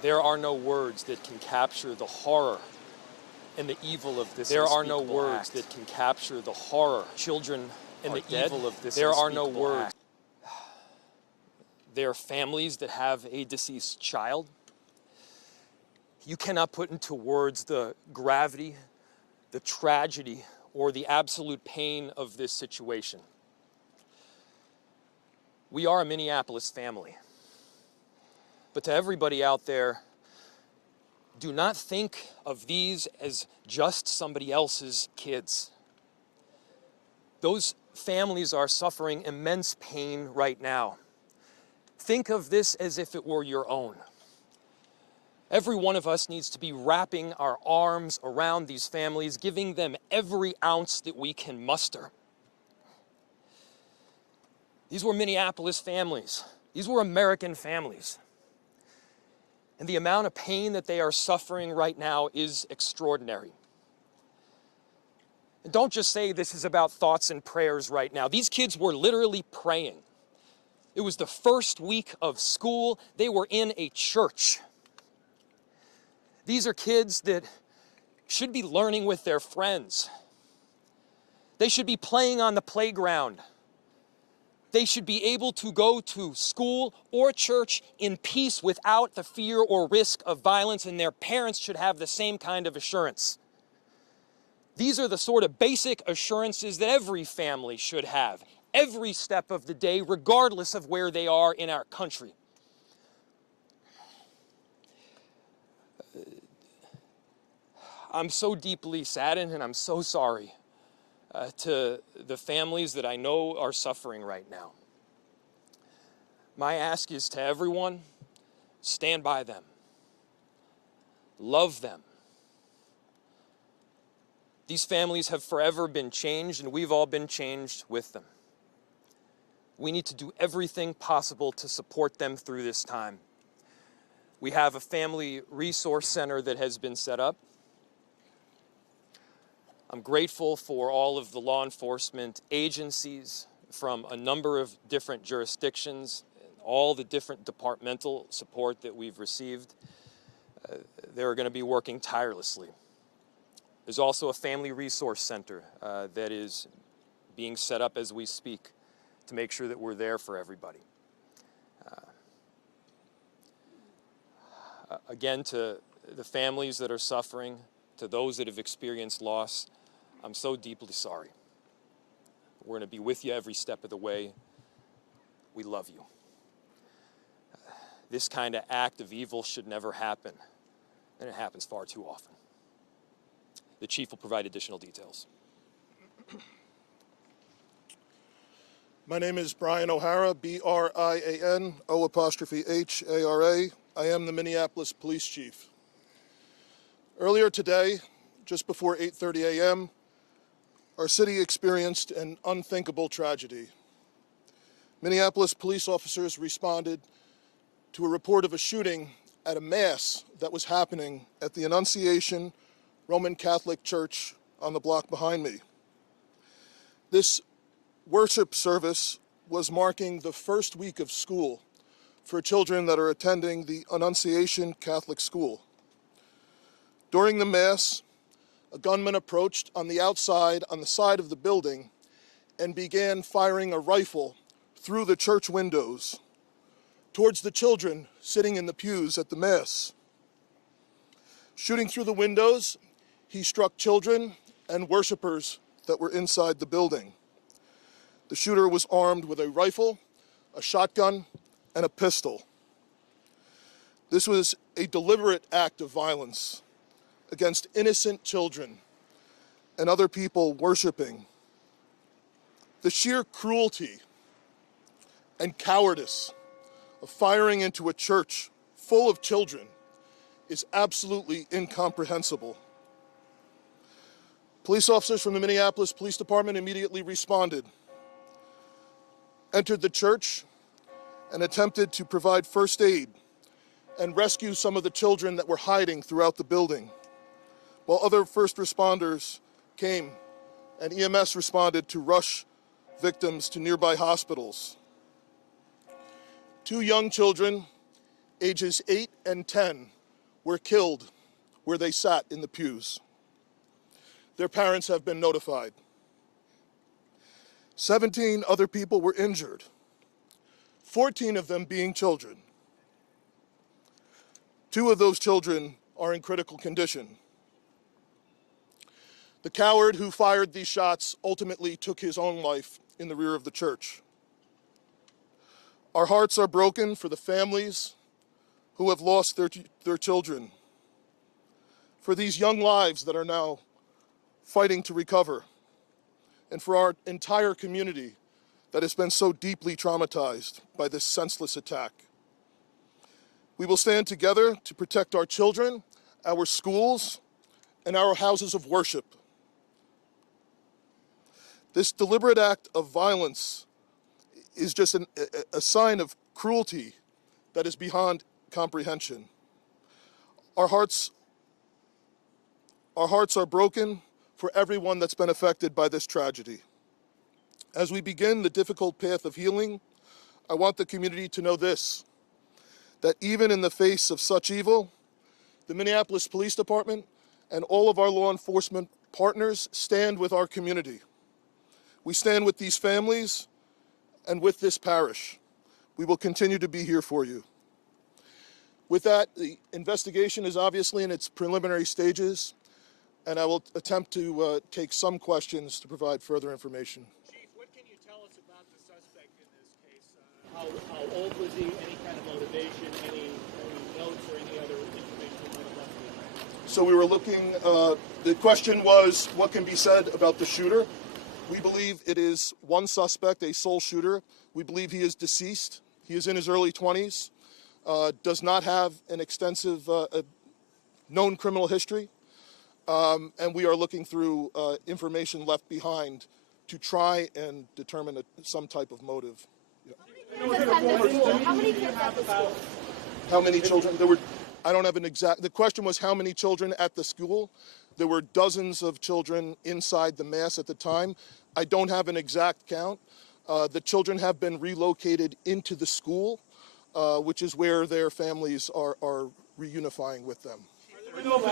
There are no words that can capture the horror and the evil of this. There are no words that can capture the horror, children, and the evil of this. There are no words. There are families that have a deceased child. You cannot put into words the gravity, the tragedy, or the absolute pain of this situation. We are a Minneapolis family. But to everybody out there, do not think of these as just somebody else's kids. Those families are suffering immense pain right now. Think of this as if it were your own. Every one of us needs to be wrapping our arms around these families, giving them every ounce that we can muster. These were Minneapolis families. These were American families. And the amount of pain that they are suffering right now is extraordinary. And don't just say this is about thoughts and prayers right now. These kids were literally praying. It was the first week of school. They were in a church. These are kids that should be learning with their friends. They should be playing on the playground. They should be able to go to school or church in peace without the fear or risk of violence, and their parents should have the same kind of assurance. These are the sort of basic assurances that every family should have, every step of the day, regardless of where they are in our country. I'm so deeply saddened, and I'm so sorry to the families that I know are suffering right now. My ask is to everyone, stand by them. Love them. These families have forever been changed, and we've all been changed with them. We need to do everything possible to support them through this time. We have a family resource center that has been set up. I'm grateful for all of the law enforcement agencies from a number of different jurisdictions, all the different departmental support that we've received. They're going to be working tirelessly. There's also a family resource center that is being set up as we speak to make sure that we're there for everybody. Again, to the families that are suffering, to those that have experienced loss, I'm so deeply sorry. We're going to be with you every step of the way. We love you. This kind of act of evil should never happen, and it happens far too often. The chief will provide additional details. My name is Brian O'Hara, B-R-I-A-N, O''H-A-R-A. I am the Minneapolis Police Chief. Earlier today, just before 8:30 a.m., our city experienced an unthinkable tragedy. Minneapolis police officers responded to a report of a shooting at a mass that was happening at the Annunciation Roman Catholic Church on the block behind me. This worship service was marking the first week of school for children that are attending the Annunciation Catholic School. During the Mass, a gunman approached on the outside, on the side of the building, and began firing a rifle through the church windows towards the children sitting in the pews at the Mass. Shooting through the windows, he struck children and worshipers that were inside the building. The shooter was armed with a rifle, a shotgun, and a pistol. This was a deliberate act of violence against innocent children and other people worshiping. The sheer cruelty and cowardice of firing into a church full of children is absolutely incomprehensible. Police officers from the Minneapolis Police Department immediately responded, entered the church, and attempted to provide first aid and rescue some of the children that were hiding throughout the building, while other first responders came and EMS responded to rush victims to nearby hospitals. 2 young children, ages 8 and 10, were killed where they sat in the pews. Their parents have been notified. 17 other people were injured, 14 of them being children. 2 of those children are in critical condition. The coward who fired these shots ultimately took his own life in the rear of the church. Our hearts are broken for the families who have lost their children, for these young lives that are now fighting to recover, and for our entire community that has been so deeply traumatized by this senseless attack. We will stand together to protect our children, our schools, and our houses of worship. This deliberate act of violence is just a sign of cruelty that is beyond comprehension. Our hearts are broken for everyone that's been affected by this tragedy. As we begin the difficult path of healing, I want the community to know this, that even in the face of such evil, the Minneapolis Police Department and all of our law enforcement partners stand with our community. We stand with these families and with this parish. We will continue to be here for you. With that, the investigation is obviously in its preliminary stages, and I will attempt to take some questions to provide further information. Chief, what can you tell us about the suspect in this case? How old was he? Any kind of motivation? Any notes or any other information you might have left behind? So we were looking, the question was, what can be said about the shooter? We believe it is one suspect, a sole shooter. We believe he is deceased. He is in his early 20s, does not have an extensive known criminal history, and we are looking through information left behind to try and determine some type of motive. Yeah. How many kids at the school? How many children? I don't have an exact, the question was how many children at the school. There were dozens of children inside the mass at the time. I don't have an exact count. The children have been relocated into the school, which is where their families are reunifying with them.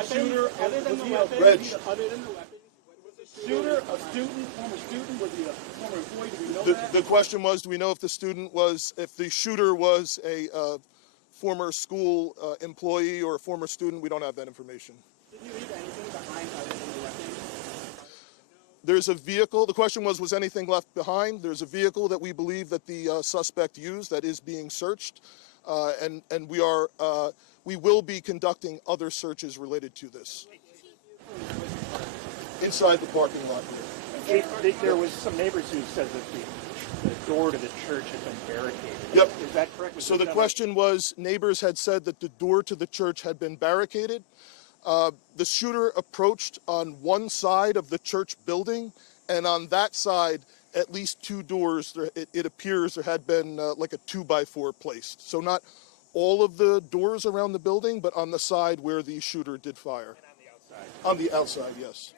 Shooter, other than the weapon, Reg. other than the weapon, was the shooter a student, former student? Was he a former employee? Do we know that? The question was, do we know if the shooter was a former school employee or a former student? We don't have that information. Did he leave anything behind other than the weapon? There's a vehicle. The question was anything left behind? There's a vehicle that we believe that the suspect used that is being searched, and we will be conducting other searches related to this. Inside the parking lot here. There was some neighbors who said that the door to the church had been barricaded. Yep. Is that correct? So the question was, neighbors had said that the door to the church had been barricaded. The shooter approached on one side of the church building, and on that side, at least 2 doors, it appears there had been like a 2x4 placed. So not all of the doors around the building, but on the side where the shooter did fire. And on the outside? On the outside, yes.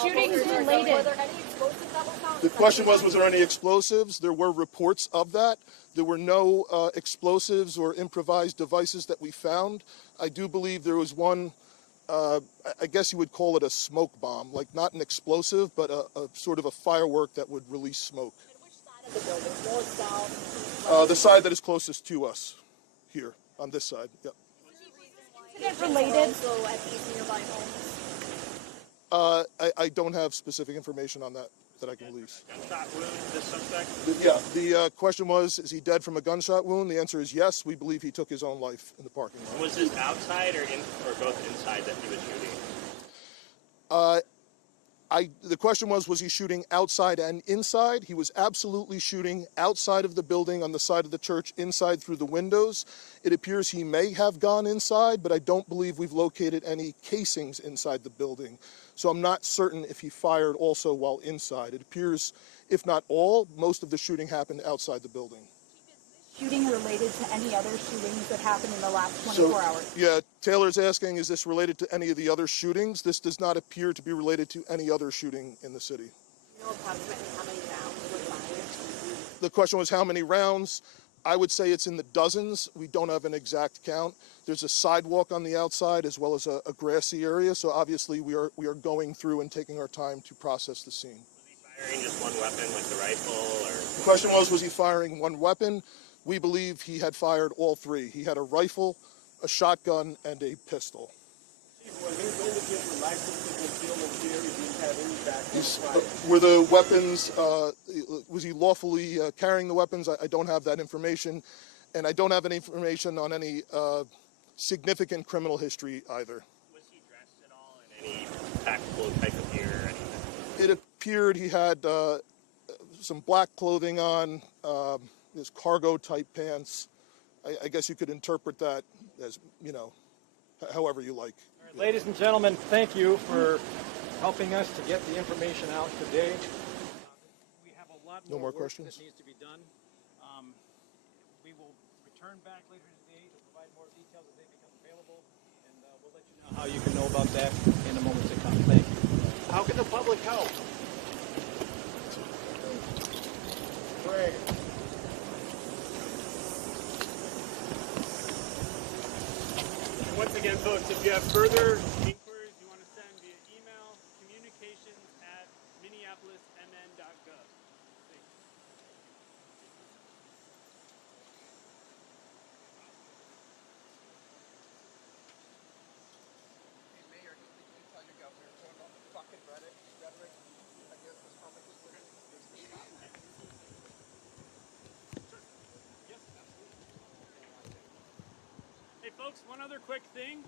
Shootings related. Were there any explosives that were found? The question was there any explosives? There were reports of that. There were no explosives or improvised devices that we found. I do believe there was one, I guess you would call it a smoke bomb, like not an explosive, but a sort of a firework that would release smoke. And which side of the building? North, south? The side that is closest to us, here, on this side, yep. Incident related. Also at these nearby homes? I don't have specific information on that I can release. Gunshot wound, this suspect? Yeah, the question was, is he dead from a gunshot wound? The answer is yes. We believe he took his own life in the parking lot. Was this outside or both inside that he was shooting? The question was he shooting outside and inside? He was absolutely shooting outside of the building on the side of the church, inside through the windows. It appears he may have gone inside, but I don't believe we've located any casings inside the building. So I'm not certain if he fired also while inside. It appears, if not all, most of the shooting happened outside the building. Shooting related to any other shootings that happened in the last 24 hours? Yeah, Taylor's asking, is this related to any of the other shootings? This does not appear to be related to any other shooting in the city. You know approximately how many rounds were fired? The question was how many rounds. I would say it's in the dozens. We don't have an exact count. There's a sidewalk on the outside as well as a grassy area. So obviously we are going through and taking our time to process the scene. Was he firing just one weapon, like the rifle, or? The question was he firing one weapon? We believe he had fired all three. He had a rifle, a shotgun, and a pistol. Were the weapons, was he lawfully carrying the weapons? I don't have that information, and I don't have any information on any significant criminal history either. Was he dressed at all in any tactical type of gear or anything? It appeared he had some black clothing on, his cargo-type pants. I guess you could interpret that as, you know, however you like. Right, ladies and gentlemen, thank you for helping us to get the information out today. We have a lot more work questions? that needs to be done. We will return back later today to provide more details as they become available, and we'll let you know how you can know about that in a moment to come. Thank you. How can the public help? Great. Once again, folks, if you have further inquiries you want to send via email, communications@minneapolismn.gov. Thanks. Mayor, just think you tell your governor, turn off the fucking rhetoric against this public listening. Hey, folks, one other quick thing.